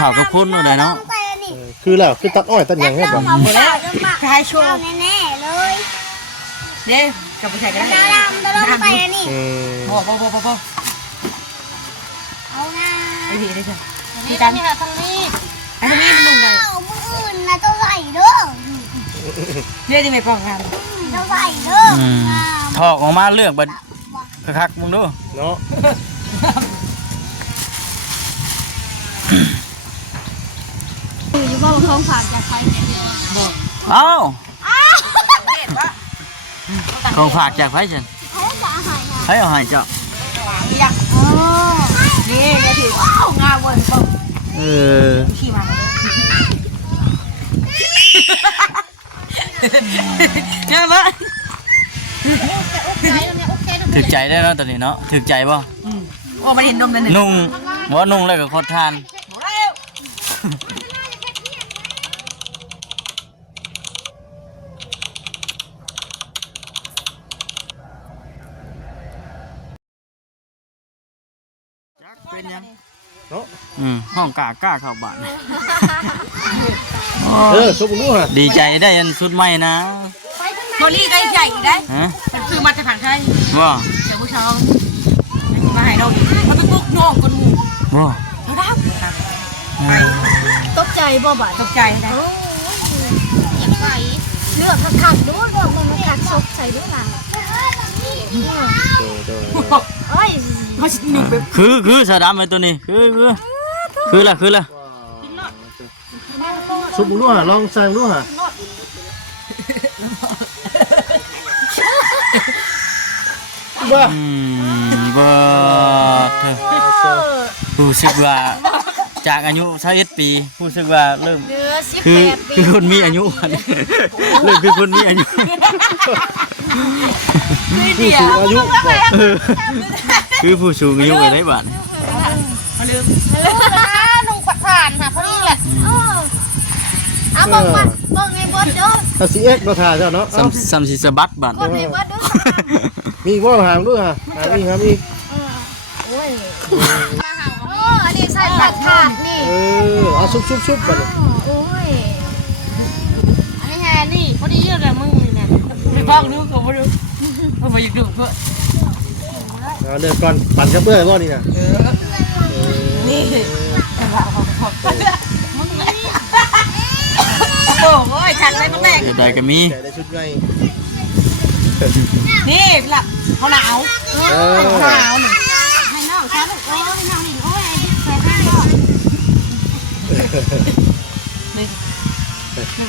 ข่าวกับคุณอะไรเนาะคือแล้วคือตัดอ้อยตัดหยังให้บ่ แล้วคลายโชว์ แน่ๆเลย เด้กับผู้ชายกัน ดาวดำตัวลงไปนี่ พอเอาหน้า ไอ้ดีได้จ้ะ นี่กันนี่ค่ะตรงนี้ ไอ้ทางนี้มันนุ่มเลย เอามืออื่นนะตัวใส่เด้อ เรียกได้ไหมปองงาน ตัวใส่เด้อ ถอกออกมาเลือกบัดคักๆมึงดู เนาะ อยู่บ้านเขาฝากจากใครเนี่ย เอ้า เห็นปะ ของฝากจากไผฉัน เขาจะอาหารนะ ให้เอาให้เจ้า อยากนี่เนี่ยถือว้าวงามเว้ยปอง ขี่มาเนี่ยปะ ถึกใจได้แล้วตอนนี้เนาะถึกใจป่ะ โอ้มาเห็นนมนั่นหนึ่ง นุ่งว่านุ่งเลยกับโคตรทานเป็นยัง เนาะ ห้องกล้าเข้าบ้าน ซุปนู้ฮะ ดีใจได้ยันสุดใหม่นะ โมลี่ได้ใหญ่ได้ ฮะ คือมาจากทางไทย ว่า เดี๋ยวผู้ชายมาให้เรามันเป็นพวกน้องคนหมู่ ว่า เขาได้ ตกใจบ่บ่ ตกใจนะ ใส่เลือกขัดด้วยเลือกมันขัดซบใส่ด้วยล่ะ โดย เอ้ย เขาหนุ่มแบบ คือสะดำไอ้ตัวนี้คือละ ซุปนู้ฮะลองใส่นู้ฮะ บ่เธอรู้สึกว่าจากอายุ21ปีรู้สึกว่าเริ่ม เนื้อ คือ 18 ปี คือคนมีอายุเริ่มคือคนมีอายุ ผู้สูงอายุ คือผู้สูงอายุไว้ได้บ้าน เขาลืม ลูกนะนุ่งขวัญผ่านค่ะพอดีแหละเอาบอกว่าบอกในบดเด้อ ถ้าสิเอ็กบ่ทาเจ้าเนาะ ซัมสิสะบัดบ้าน กดในบดเด้อ มีบ่หางด้วยฮะหางอีกครับอีก โอ้ยอันนี้ใส่ผัดถาดนี่ เอาซุปบัดนี้ โอ้ยอันนี้ไงนี่พอดีเลยมึงนี่นะ ไม่บ้างนึกก็ไม่รู้เขามาอยู่ดูเพื่อ เริ่มก่อนปั่นกระเบื้องบ่นี่น่ะ นี่โอ้ยขัดอะไรมาแตก เดี๋ยวใดก็มี แต่ได้ชุดใหญ่ นี่หลับเขาหนาวเขาหนาวหนึ่ง ให้น้องซะลูกโอ้ยน้องนี่โอ้ยใส่ผ้าก่อน นี่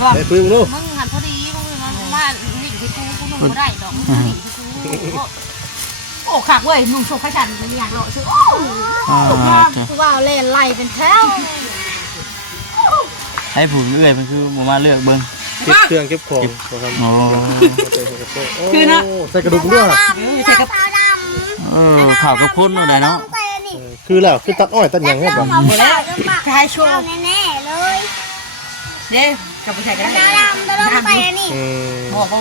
ว่า ได้ปืนลูก มึงหันพอดีมึงมันว่านี่ที่กูหนุ่มบ่ได้ดอกมึงนี่ที่กู โอ้ขักเว้ยนุ่งโชว์ขยันเป็นอย่างเราชื่อโอ้ คือว่าเล่นไล่เป็นแถว ให้ผู้เอื้อยมันคือบ่มาเลือกเบิ่ง เก็บเครื่องเก็บของครับ โอ้ คือนะ ใส่กระดูกด้วยฮะ ใช่กับ ข่าวกับคุณอะไรเนาะ คือแล้วคือตัดอ้อยตัดหยังให้บ่ แล้วคลายโชว์ แน่ๆเลย เด้กับผู้ชายกัน ดาวดำตัวลงไปนี่ พอ เ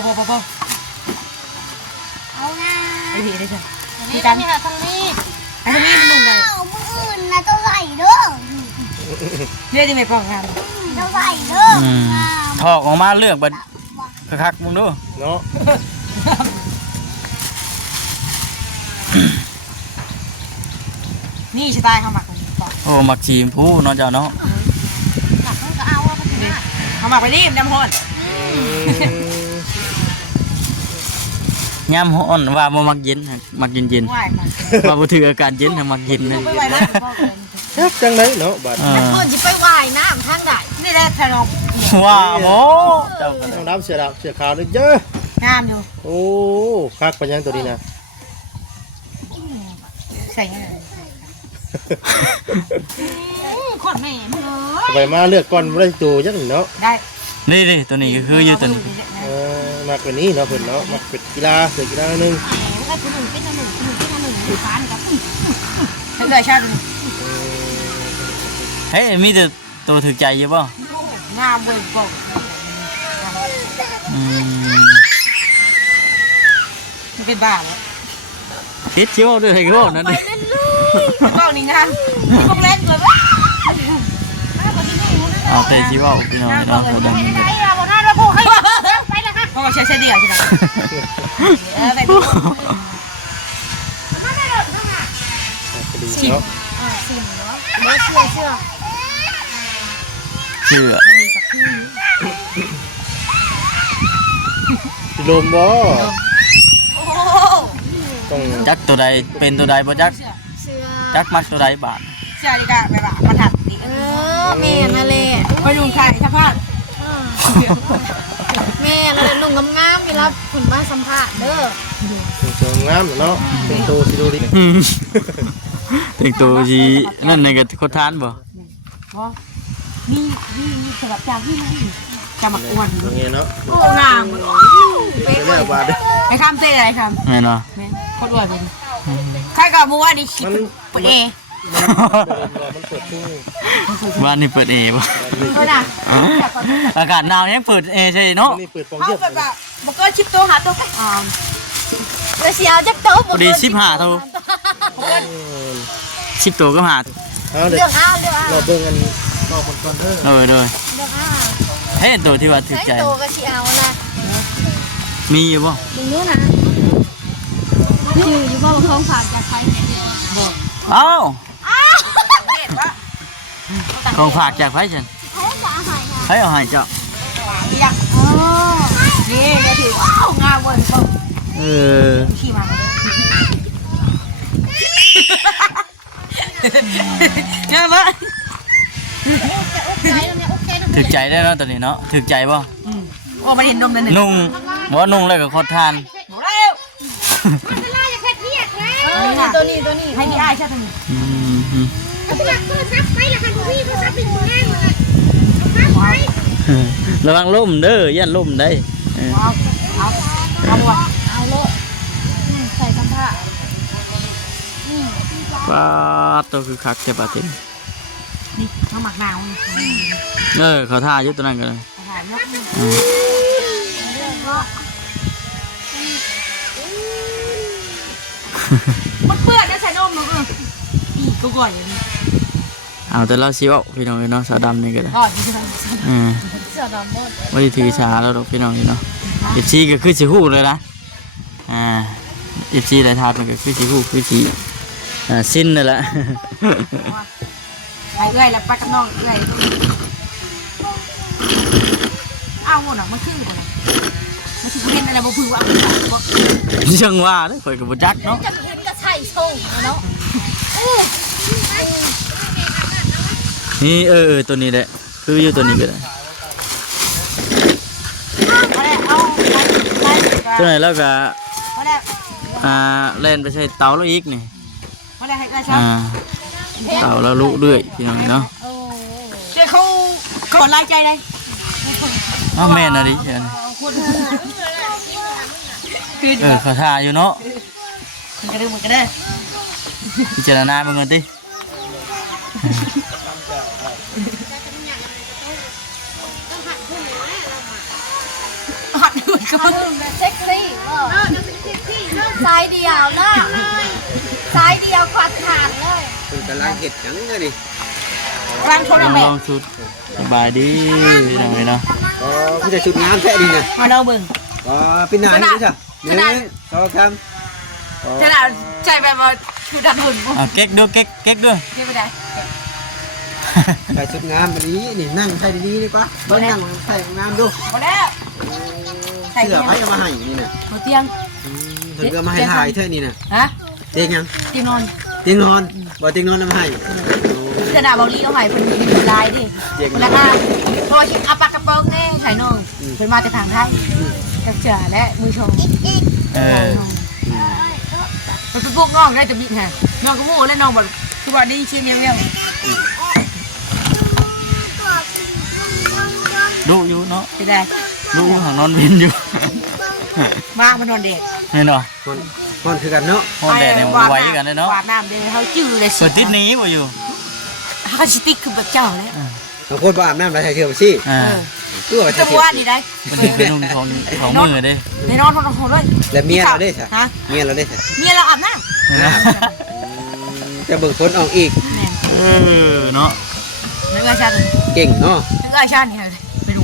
อาหน้า ไอ้ดีได้จ้ะ นี่กันนี่ค่ะตรงนี้ ไอ้ทางนี้มันนุ่มเลย เอามืออื่นนะตัวใส่เด้อ เรียกได้ไหมปองงาน ตัวใส่เด้อ ถอกออกมาเลือกบัดคักๆมึงดู เนาะ นี่สไตล์เขาหมักปอง โอ้มักสีชมพูเนาะเจ้าเนาะ หลักมันก็เอาว่ามันจะ เขาหมักไปนี่น้ำหอน ยามร้อนว่าบ่มักเย็นมักเย็น ไหวมา ๆว่าบ่ถืออากาศเย็นมักเย็นนะ ไม่ไหวนะ จักจังไดเนาะบัด คนจะไปว่ายน้ำทางใด นี่แหละทะนง ว่าบ่เจ้า ต้องดำเสียขาวด้วยเยอะ งามอยู่ โอ้คักปานยังตัวนี้นะ ใส่ยังไง คนแม่มึง ไปมาเลือกก่อนบ่ได้ตัวจังเนาะ ได้ นี่ตัวนี้ก็คืออยู่ตัวนี้ มากกว่านี้เนาะเพิ่นเนาะมักเป็นกีฬาเสือกีฬานึง ก็คือหนึ่งเป็นหนึ่งฟานกับ ให้เลยชาติ เฮ้ยมีแต่ตัวถึกใจอยู่บ่ งามเว้ยบอก มันเป็นบ้าแล้ว ติดเชื้อด้วยไอ้โง่นั่นดิ บอกนี่งามที่พวกเล่นเลยว่า แต่สิเว้าพี่น้องเนาะ ไปไหนเราบ่ได้เราพูดให้ไปเลยค่ะ เพราะว่าใช้เดียวใช่ไหมไปดู ไม่ได้หรอกนะคะ กระดูกเนาะ สิ่งเนาะเชื่อ เชื่อ สิลมบ่ โอ้ ต้อง จักตัวใดเป็นตัวใดบ่จัก เชื่อ จักมักตัวใดบาด เสียดีกว่าแบบว่าประทัดดิ แม่นั่นแหละ ไปดูใครถ้าพลาด แม่นั่นแหละนุ่งงามๆมีรับผลมาสัมภาษณ์เด้อ สวยงามเนาะเป็นโตสิดูดิ แต่งตัวสินั่นนี่ก็คนทานบ่ มีสำหรับจากที่นั่นจะมาอ้วน อย่างเงี้ยเนาะ โอ้งาม เป็นเรื่องบาดเด้อ ไอ้คำเต้อะไรค แม่นบ่ ำแม่คนอ้วนเป็นใครกับมัวดิคิดปเอ มันเปิดทุ่ง บ้านนี่เปิดเอบ่ เขาน่ะ อากาศหนาวยังเปิดเอใช่เนาะ นี่เปิดปอง เขา เยียบ แบบว่าบอกก็ชิปตัวหาตัวอ่า แล้วสิเอาจักโต๊ะ พอดี15เท่า10ตัวก็หา เอาเด็ เลื ก อกเอาเลือกเอา เราเบิ่งกันต่อคนก่อนเด้อ โดย เลือกเอา เฮ้ตัวที่ว่าถูก ใช้ ใจ โตก็สิเอาละ มีอยู่บ่ มึงรู้นะชื่ออยู่บ่ว่าของฝากจากใคร เอ้า เห็นว่า ของฝากจากไผฉัน เขาจะอาหารค่ะ ให้เอาให้เจ้า อยากนี่เนี่ยถือว้าวงามเว้ยเขา เออ ขี่มาเจ้าบ่ ถูกใจได้แล้วตอนนี้เนาะถูกใจบ่ โอ้มาเห็นนมนั่นหนึ่ง นุ่งบ่นุ่งแล้วก็ขอทาน เร็ว มันจะไล่อย่าแค่เทียดนะตัวนี้ให้พี่อ้ายใช่ไหม อืม อยากโทรศัพท์ไปละค่ะพี่โทรศัพท์เป็นคนแรกเลย ระวังล่มเด้อย่านล่มได้เออ เอาว่ะ เอาโลใส่สัมภาระ ป้าดตัวคือคักแต่ปาเต็ม นี่น้ำหมักหนาว เขาท่าอยู่ตัวนั้นกันเลย ถ่ายแล้วมันเปื้อนนะใส่นมมึงอีกก็ก่อนอย่างนี้ เอาแต่เราสิเว้าพี่น้องเนาะสาวดำนี่ก็ได้ ก่อนที่จะ เสื้อดำหมด บ่ได้ถือชาแล้วดอกพี่น้องนี่เนาะ FC ก็คือสิฮู้เลยนะFC ได้ทาดมันก็คือสิฮู้คือสิสิ้นนั่นแหละ ไปเอื้อยแล้วไปกับน้องเอื้อยเอาหมดอ่ะมันขึ้นหมดเลยมันถึงเล่นอะไรบ่พึ่งว่า จังว่าเด้อข่อยก็บ่จักเนาะ จะเห็นก็ใส่โชว์เนาะ นี่ตัวนี้แหละคืออยู่ตัวนี้ก็ได้ เอาไป ตัวไหนแล้วก็ มาแล้ว เล่นไปใส่เตาแล้วอีกนี่ มาแล้วให้ได้ครับ เตาแล้วลุเรื่อยพี่น้องเนาะ เจ้าเขาไล่ใจเลย อ้าวแม่นอะดิเขาท่าอยู่เนาะ มันกระดึงมันกระเด้ พิจารณาเบิ่งกันติ หัดด้วยก็ เซ็กซี่สายเดียวเนาะสายเดียวควันฐานเลย เป็นกำลังเห็ดหยังเลยนี่ ร้านคนละแบบ ลองชุดสบายดีพี่น้องเนาะ อ๋อพี่จะชุดน้ำแท้ดีนะ มาเราเบิ่ง อ๋อเป็นหนานี่ใช่หนึ่งสองสาม ขนาดใจแบบว่าชุดดันหุ่นปุ๊บ เก๊กด้วยเก๊กด้วย นี่ไม่ได้ ใส่ชุดงามแบบนี้นี่นั่งใส่ดีๆดีป่ะเบิ้งนั่งใส่งามดู หมดแล้วใส่ เสื้ เตี อย ง ไผ่เอามาให้นี่นะ หัวเตียง ถึงเอามาให้ถ่ายแท้นี่นะ ฮะ เตียงยัง เตียงนอน เตียงนอนบ่เตียงนอนเอามาให้ กระดาษเบาลีเอาใหม่เป็นลายดิแล้วก็พอชิมอาปากกระเป๋าแน่ใส่นองเป็นมาแต่ทางไทยกับเจ๋อและมือชม มันเป็นพวกน้องได้จะบิดไงน้องก็มูและน้องบอกคือว่าดีเชียงเมียว ดูอยู่เนาะ พี่ได้ ดูอยู่ของนอนวินอยู่ มามันนอนเด็ก นี่เนาะ คนคือกันเนาะ ห้องแดดเนี่ยไว้กันเลยเนาะ วาดน้ำเดี๋ยวเขาจื้อเลย เปิดติดนี้บ่อยู่ เขาสติ๊กคือแบบเจ้าเลย บางคนบ่อาบน้ำแล้วใส่เสื้อซี่ตัวใส่ จะ เสื้อ ว่านี่ได้ มันนี่เป็นนุ่งของมือเด้ ในนอนทนทนเลย แล้วเมียเราได้ใช่เมียเราได้ใช่ เมียเราอาบน้ จะเบิ่งคนออกอีก ำแม่ เนาะ นั่นก็ใช่ เก่งเนาะ ถึงไอ้ชาเนี่ยไปดู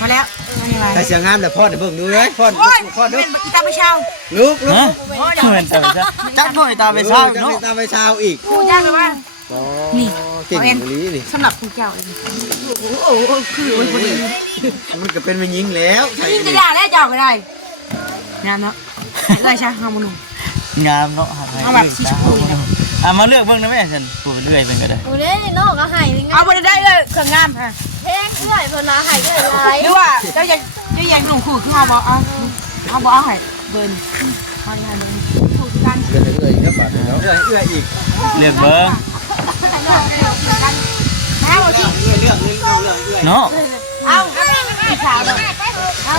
มาแล้วนี่มา ใครเสียงามแต่พ่อเดี๋ยวเบิ่งดูเลยพ่อ โอ้ย พ่อดู เป็นอีตาไม่เช่า ลูก ฮะเหมือนกันจ้ะจักบ่อยตาไปเช้า จะ เนาะ ไปตามไปเช้าอีก กูยากเลยว่า นี่ เก่งกว่านี้นี่ สำหรับคุณเจ้าเองโอ้โหคือโอ้ยพอดี มันก็เป็นมันยิงแล้วใช่ ยิ่งจะด่าได้เจ้าก็ได้งานเนาะไอ้ชาห้ามนุ่ม งามเนาะเอาแบบสีชมพูมาเลือกเบิ่งนะแม่ฉันผู้เรื่อยเป็นก็ได้ โอ้ยนี่นอกก็หายนี่ไง เอาไปได้เลยเครื่องงามฮะ แพงเพื่อนเพิ่นมาหายก็หลาย หรือว่าเจ้ายังหนุ่มขู่ขึ้นมาบอกเอาบอกเอาให้เบิร์นเอาอย่างนึงถูกกัน เรื่อยๆครับบาดเนาะ เอื้ออีก เลือกเบิ่ง เอาที่ เอื้อ เนาะ เอาพี่สาวเอา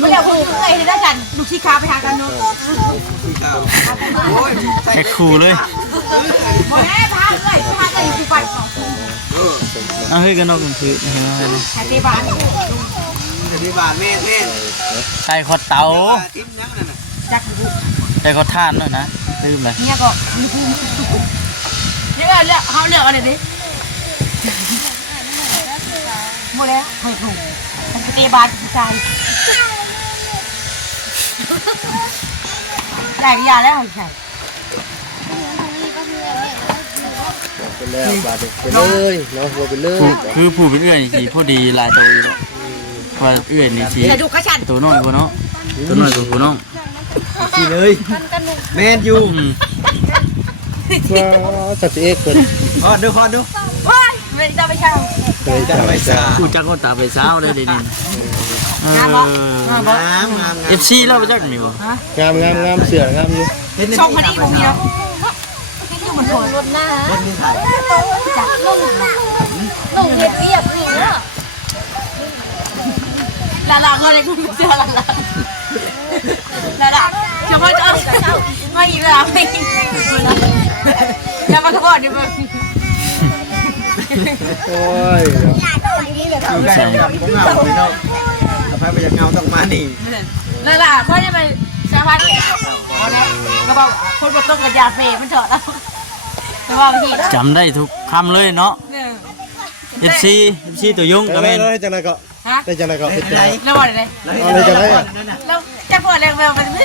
มันเดี๋ยวคุณเอ้ยได้กันลูกชี้ขาไปหากันเนาะ โอ้ย แพ็คคู่เลย หมดแล้วพาเอ้ยพาเอ้ยคือไป เอาเฮ้ยกันนอกกันถือ หายใจบาน จะมีบาทแม่แม่ ใส่ขอดเตา ทิ้งนั่งนั่นน่ะ จักอยู่ ใส่ขอดท่านด้วยนะลืมเลย เนี่ยก็มีภูมิเลือกเขาเลือกอะไรดิหมดแล้วให้ถูกหายใจบานผู้ชายหลายอย่างแล้วใช่ เป็นแล้วบาดไปเลยเนาะว่าไปเลย คือผู้เป็นเอื้อยสิพอดีลายตัวอีกว่าเอื้อยนี่สิ จะดูกระชัน ตัวน้อยกว่าเนาะตัวน้อยกว่าผู้น้อง ที่เลยแม่นอยู่ ว่าสัตว์เอกเพิ่น พอดูพอดู ว้ายไม่ได้ไปเช่า เคย จะ จะ ไป ไป สา ผู้จักก็ตาไปเช้าเลยเดี๋ยวนี้ งามบ่ งามงาม เอฟซีเราไปจักนี่บ่ งามเสืองามอยู่ เห็น ช่องพันอีกผมมีแล้วที่อยู่บนโถ รถหน้า คนนี้ถ่าย จากลงลงเฮ็ดเวียบนี่เนาะ หลังๆเลยคุณเจอหลังๆเฉพาะเจ้าไม่อีกแล้วไม่อย่ามาขบวนดิมึง โอ้ย อยู่ใกล้กับผมเงาพี่น้องถ้าไปอยากเงาต้องมานี่ นั่นแหละก็จะไปชาพันเอาเนี่ยก็บอกคนบนต้นกระยาเฟมันเถอะแล้วแต่ว่าพี่ จำได้ทุกคำเลยเนาะ เนี่ย เอฟซีตัวยุ่งก็ ได้ แม่น จังไรก็ ฮะ ได้จังไรก็เฮ็ดจังไร แล้วบอกเลย เอาเลยจังไรอ่ะ แล้วจะเปิดแรงแววมันไม่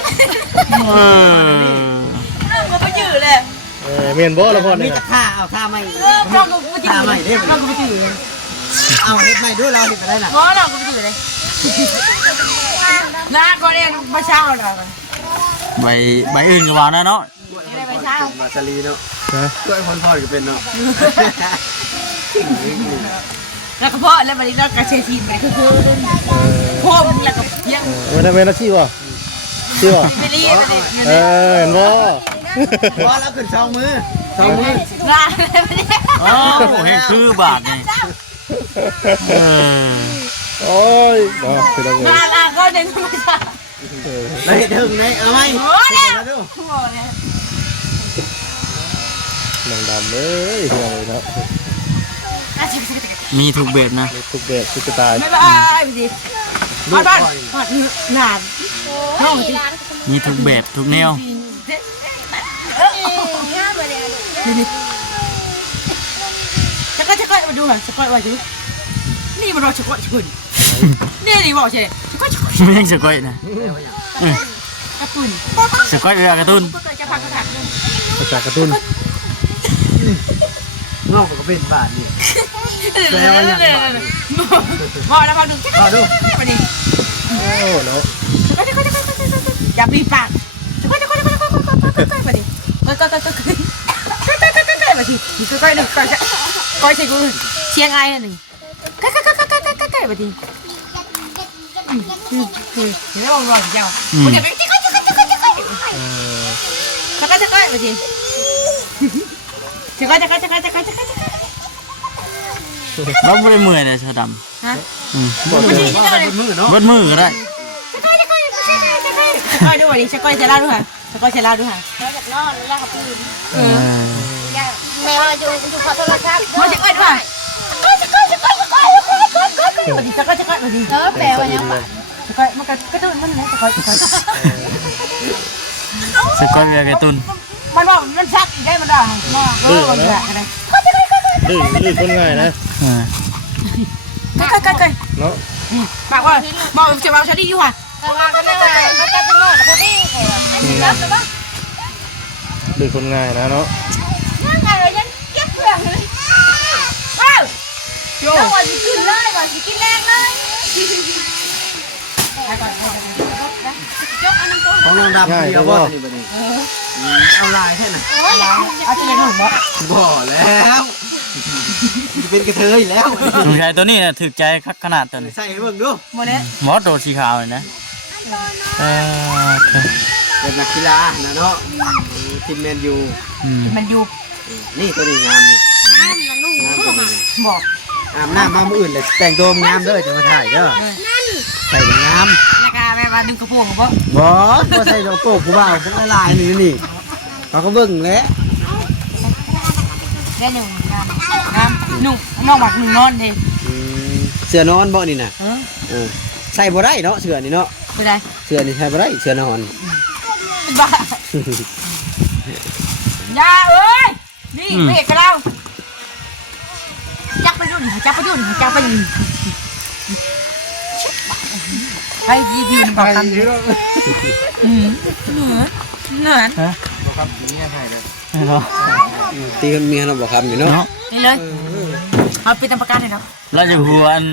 มันไม่ยืดเลย เมียนบ่ละพ่อ มี เนี่ย แต่ท่าเอาท่าไม่ เราก็ไม่ยืดเราก็ไม่ยืด เอาเฮ็ดไม่ด้วยเราเฮ็ดไปได้น่ะ ง้อเราก็ไม่ยืดเลยนะก็เรียนมาเช้าเรา ใบอื่นก็ว่านะเนาะ ไปเช้า มาสลีเนาะ นะ ช่วยคนพ่อก็เป็นเนาะ แล้วก็เพาะแล้ววันนี้เรากระเชยซีนไปคือโคมแล้วก็เพียง ไม่ได้เป็นอาชีพวะชื่อวะ ไปรีบไป เห็นบ่ พอแล้วขึ้น2 มือ2 มือ งานอะไรไม่ได้ อ้าวเห็นคือบาทนี่เออ โอ้ยบ่คือได้เลย งานอ่ะก็เดินธรรมชาติ แล้วเฮ็ดถึงไหนเอาไหม โอ้ยเนี่ย ดู โอ้ยเนี่ย นางดำเลยเฮียเลยครับ มีทุกเบ็ดนะ ทุกแบบทุกสไตล์ ไม่บ้าไปดิบ้านหนาดน้องสิ มีทุกแบบทุกแนว จะก็มาดูหน่อยจะก็ว่าจุนี่มันรอจะก็ชุนนี่นี่บอกใช่จะก็ชุน ไม่ยังสก้อยนะ กระตุน สก้อยเรือกระตุ้น ก็จะพักกระถัก มาจากกระตุ้น งอกก็เป็นบาทนี่ บอกแล้วพอดูจะก็ดูมาดิ โอ้เนาะ อย่าปีปากจะก็มาดิก็มาดิก็หนึ่งก็ใช่กูเชียงไอ้หนึ่งก็มาดิเห็นไหมบอกรอเจ้าคุณอย่าไปจะก็มาดิจะก็จะเราไม่ได้เมื่อยเลยชาด ฮะ ำอืม ไม่ใช่จะก็เลย มือเนาะ เบิดมือก็ได้ ก็ดูดิจะก็จะเล่าด้วยค่ะจะก็จะเล่าด้วยค่ะ เราจากนอนแล้วครับพี่ เออ แม่ว่าอยู่ขอโทรศัพท์ มาจะก็ด้วยจะก็มาดิ แปลว่ายังไง จะก็มันก็ตุ้นมันนะจะก็ สก้อยเรือกระตุ้น ก มันบอกมันซักอีกได้มันได้มาอะไร ดื้อคนง่ายนะ ใกล้ เนาะ บอกว่าบอกจะบอกฉันดีอยู่อ่ะ แต่ว่าก็ไม่ได้มันจะเป็นเลยพอดีรับหรือเปล่า ดื้อคนง่ายนะเนาะ ยังไงเรายังเก็บเปลือกเลยว้าวแล้ววันจะกินเลยวันจะกินแรงเลยยกอันนั้นตัว ของน้องดำเดียวบ่นี่บัดนี้เอาลายแค่น่ะ โอ้ย เอาจะเล่นหนุ่มบ่ บ่แล้วจะเป็นกระเทยแล้ว ลุงชายตัวนี้น่ะถึกใจคักขนาดตัวนี้ ใส่ให้เบิ่งดู โมเนี้ย หมอตัวสีขาวเลยนะเออ เป็นนักกีฬานะเนาะทีมแมนยู มันอยู่ นี่ตัวนี้งามนี่ น้ำนะนุ่ง งามตัวนี้ บอก อาบน้ำมามื้ออื่นเลยแต่งตัวงามเด้อจะมาถ่ายเด้อใส่เป็นงาม นักการแม่มาดึงกระโปรงบ่ บ่ใส่ดอกโป๊กผู้บ่าวพวกลายนี่เขาก็เบิ่งแล้ว ได้หนึ่งน้ำนุ่งน้องหมักหนึ่งนอนเลย เสื้อนอนบ่นี่น่ะ เออ ใส่บ่ได้เนาะเสื้อนี่เนาะ ไม่ได้ เสื้อนี่ใส่บ่ได้เสื้อนอน บ้าอย่าเอ้ยนี่ไม่เห็นกับเราจับไปยุ่นจับไปยุ่นจับไปยุ่นไปดีดีมันบอกกันเหนื่อยเหนื่อย เนาะ ตีกันเมียเราบ่ครับนี่เนาะ เนาะ นี่เลยเอาไปทำประกันเลยครับ เราจะหัวอัน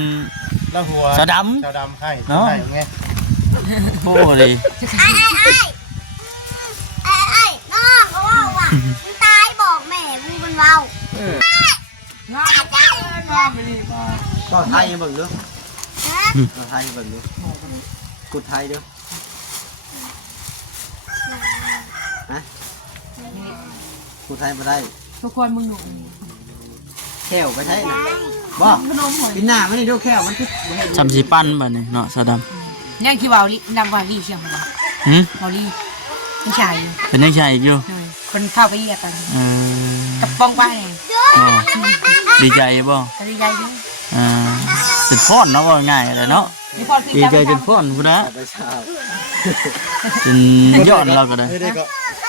แล้วหัว สะด ชาวดำให้ เนาะ ให้ไง ำโอ้เลย ไอ้น้องเขาว่าว่ะมันตายบอกแม่กูมันเบา ก็ไทยให้เบิ่งเด้อ ฮะ ก็ไทยให้เบิ่งเด้อกุดไทยเด้อฮะกุดไทยบ่ได้ ทุกคนมึงหนู แก้วไปใช้น่ะบ่ปีหน้ามันนี่ดูแก้วมันคือบ่ให้ดู จำสีปั้นบ่เนี่ยเนาะสะด ยังคิดว่าลีนำว่าลีเชียงมัน ำหืม เราลีไม่ใช่ เป็นนักชายอีกอยู่ คนเข้าไปเรียกกัน เออ กับป้องป้าเนี่ย อ๋อดีใจบ่ ก็ดีใจด้วย อ่าเป็นฟ้อนเนาะว่าง่ายเลยเนาะ นี่พอคือ ดีใจจนฟ้อนพุ่นนะ ไปเช้า จนยอดเราก็ได้ ได้ก็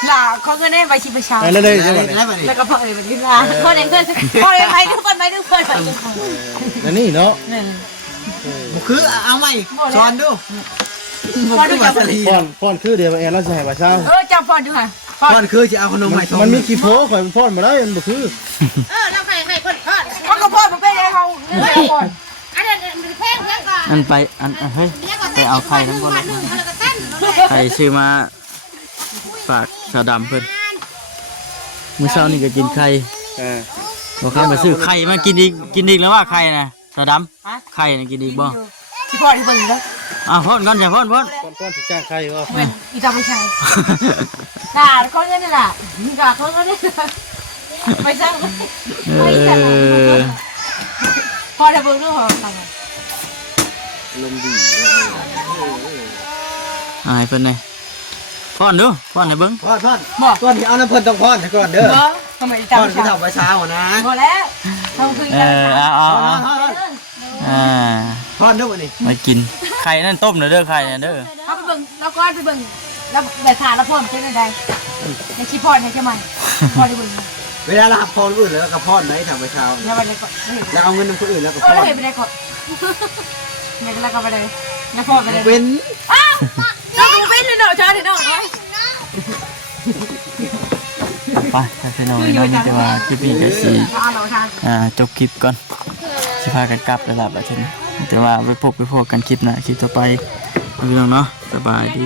หล่าเขาก็ได้ไปชิไปเช้า แล้วได้ ได้ ใช่ไหม ได้บัดนี้ แล้วก็พอเลยไปที่ร้านพอเลยเพื่อนพอเลยไปทุกคนไปทุกคนไปทุกคน แล้วนี่เนาะ นี่ บ่คือเอาใหม่สอนดูบ่คือว่าสลี พ่อนคือเดี๋ยวแอนเราจะให้ประชา จำพอดูค่ะ สอนคือสิเอาขนมใหม่ทง มันมีกี่โผล่ข่อยพ่อนมาได้มันบ่คือ เราให้คนทอด เขาก็พ่อมาเป็นไงเขาเนี่ยก่อน อันนั้นเพลงเพียงก่อน อันไปเฮ้ยไปเอาไข่ทั้งหมด วัน เลย นึงเขาก็เต้น ไข่ซื้อมาฝากสาวดำเพิ่นมื้อเช้านี่ก็กินไข่ อ่า บอกเขามาซื้อไข่มากินอีกแล้วว่าไข่นะสาวดำไข่น่ะกินอีกบ่ ที่พ่อที่เบิ่งแล้ว พ่นก่อนอย่าพ่น พ่อนถึงจ้างใครก็ เหมือนอีตาไม่ใช่ด่าเขาเนี่ยน่ะด่าเขาก็เนี่ยไม่ใช่ เออ พอจะเบิ่งด้วยเหรอ ลมดี ให้เพิ่นเลยพ่อนดูพ่อนให้เบิ่ง พอดก่อนที่เอาน้ำเพิ่นต้องพอดก่อนเด้อ ทำไมอีตา พอด ไม่ คือ ใช่ เฒ่าประชานะ พอแล้วทำคือ เอา พอดเด้อบัดนี้ มากินไข่นั่นต้มเด้อไข่นั่นเด้อ เขาไปเบิ่งแล้วก็ไปเบิ่งแล้วแบบขาแล้วพ่อมันเป็นอะไรในชีพพ่อเนี่ยใช่ไหมพ่อได้เบิ่ง เวลาเราหับพรอื่นแล้วก็พรไหนทางประชา แล้วไปเลยก็ แล้วเอาเงินนำคนอื่นแล้วก็พ แล้ว ร เห็นไปได้ก่อนเนี่ยแล้วก็ไปเลยแล้วพ่อไปเลย เป็น อ้าวน้องเป็นเลยเนาะเจ้าเดี๋ยวน้องไว้ ไปพี่น้องน้องจะว่าคลิปนี้ก็สิจบคลิปก่อนสิพากันกลับแล้วล่ะบัดนี้แต่ว่าไปพบกันคลิปหน้าคลิปต่อไปพี่น้องเนาะสบายดี